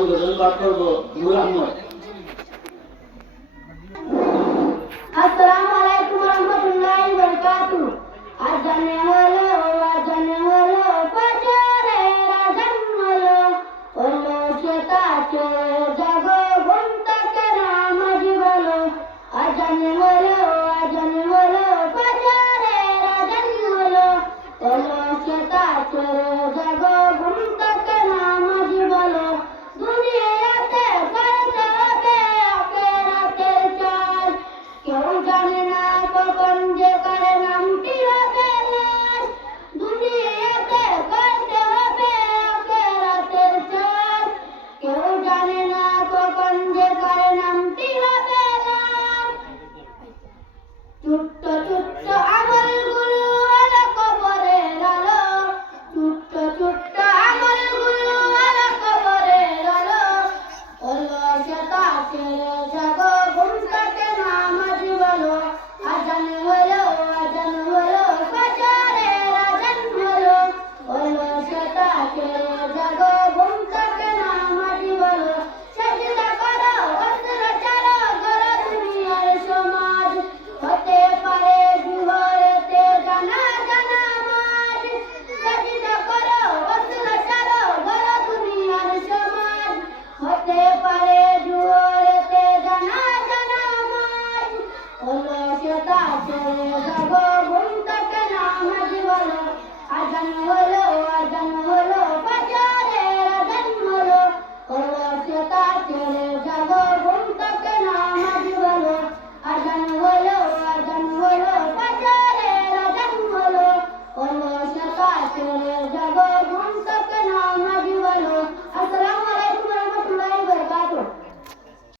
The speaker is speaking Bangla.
উদ্বোধন পাঠ করব নূর আহমদ। আসসালামু আলাইকুম ওয়া রাহমাতুল্লাহি ওয়া বারাকাতুহু। আজানে হলো ফজরের আজান হলো সে কাছে জাগো ঘুম থেকে নামাজ বলো। আজানে হলো